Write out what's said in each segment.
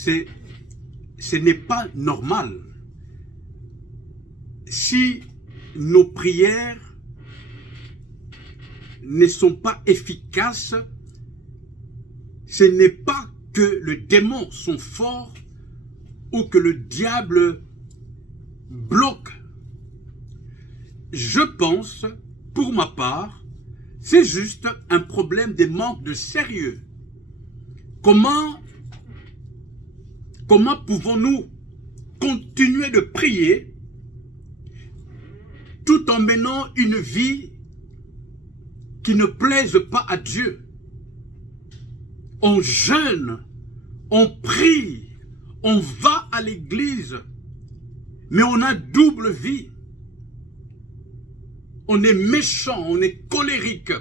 ce n'est pas normal. Si nos prières ne sont pas efficaces, ce n'est pas que les démons sont forts ou que le diable bloque. Je pense, pour ma part, c'est juste un problème de manque de sérieux. Comment pouvons-nous continuer de prier tout en menant une vie qui ne plaise pas à Dieu? On jeûne, on prie, on va à l'église, mais on a double vie. On est méchant, on est colérique,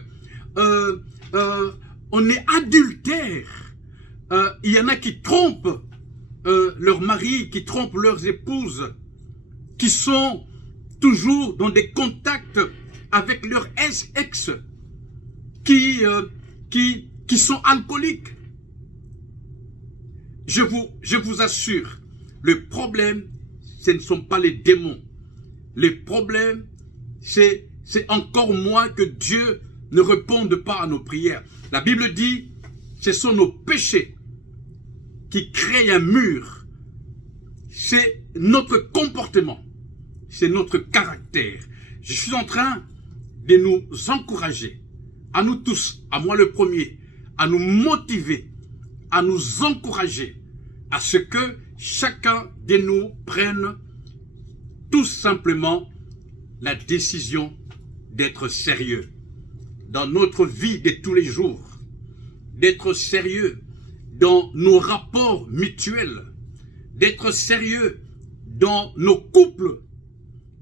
on est adultère. Il y en a qui trompent leurs maris, qui trompent leurs épouses, qui sont toujours dans des contacts avec leurs ex, qui sont alcooliques. Je vous assure, le problème, ce ne sont pas les démons. Le problème, c'est encore moins que Dieu ne réponde pas à nos prières. La Bible dit, ce sont nos péchés qui créent un mur. C'est notre comportement, c'est notre caractère. Je suis en train de nous encourager, à nous tous, à moi le premier, à nous motiver, à nous encourager, à ce que chacun de nous prenne tout simplement la décision d'être sérieux dans notre vie de tous les jours, d'être sérieux dans nos rapports mutuels, d'être sérieux dans nos couples,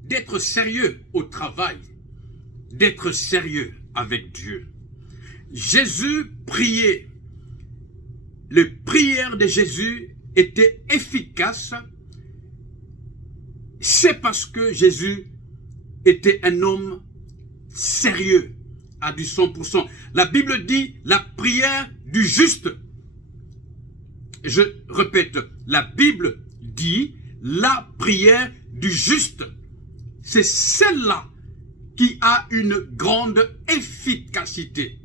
d'être sérieux au travail, d'être sérieux avec Dieu. Jésus priait. Les prières de Jésus étaient efficaces. C'est parce que Jésus était un homme sérieux à du 100%. La Bible dit la prière du juste. Je répète, la Bible dit la prière du juste. C'est celle-là qui a une grande efficacité.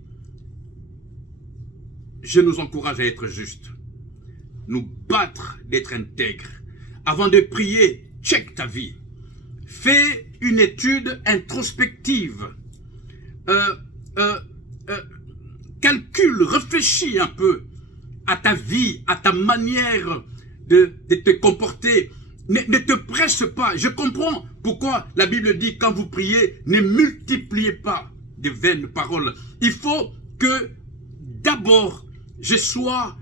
Je nous encourage à être justes, nous battre d'être intègres. Avant de prier, check ta vie. Fais une étude introspective. Calcule, réfléchis un peu à ta vie, à ta manière de te comporter. Ne te presse pas. Je comprends pourquoi la Bible dit quand vous priez, ne multipliez pas de vaines paroles. Il faut que d'abord je sois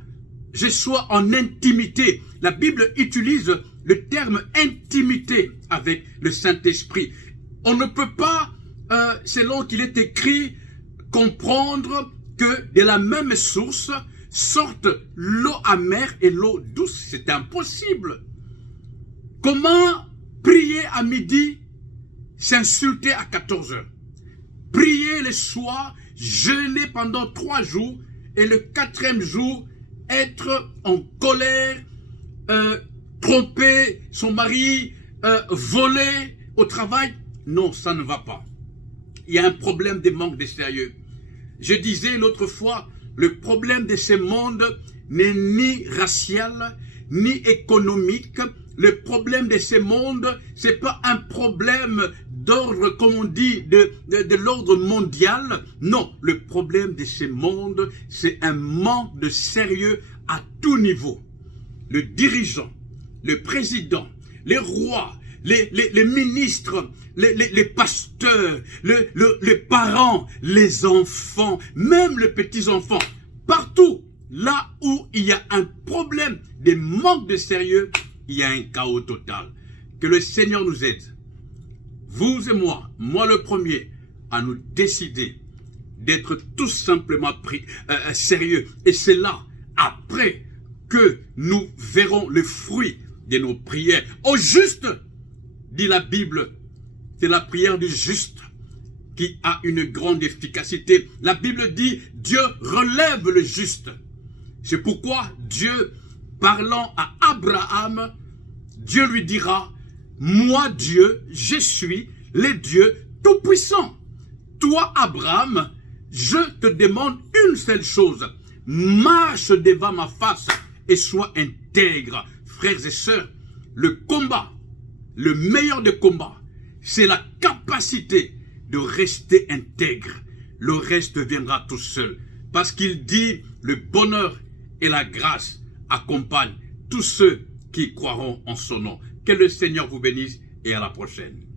en intimité. La Bible utilise le terme intimité avec le Saint-Esprit. On ne peut pas, selon qu'il est écrit, comprendre que de la même source sortent l'eau amère et l'eau douce. C'est impossible. Comment prier à midi, s'insulter à 14 heures? Prier le soir, jeûner pendant 3 jours et le 4e jour, être en colère, tromper son mari, voler au travail? Non, ça ne va pas. Il y a un problème de manque de sérieux. Je disais l'autre fois, le problème de ce monde n'est ni racial, ni économique. Le problème de ce monde, c'est pas un problème d'ordre, comme on dit, de l'ordre mondial. Non, le problème de ce monde, c'est un manque de sérieux à tout niveau. Le dirigeant, le président, les rois, les ministres, les pasteurs, les parents, les enfants, même les petits-enfants, partout, là où il y a un problème de manque de sérieux, il y a un chaos total. Que le Seigneur nous aide, vous et moi le premier, à nous décider d'être tout simplement sérieux. Et c'est là, après, que nous verrons le fruit de nos prières. Au juste, dit la Bible, c'est la prière du juste qui a une grande efficacité. La Bible dit, Dieu relève le juste. C'est pourquoi Dieu parlant à Abraham, Dieu lui dira, moi Dieu, je suis le Dieu tout-puissant. Toi Abraham, je te demande une seule chose, marche devant ma face et sois intègre. Frères et sœurs, le combat, le meilleur des combats, c'est la capacité de rester intègre. Le reste viendra tout seul. Parce qu'il dit, le bonheur et la grâce accompagnent tous ceux qui croiront en son nom. Que le Seigneur vous bénisse et à la prochaine.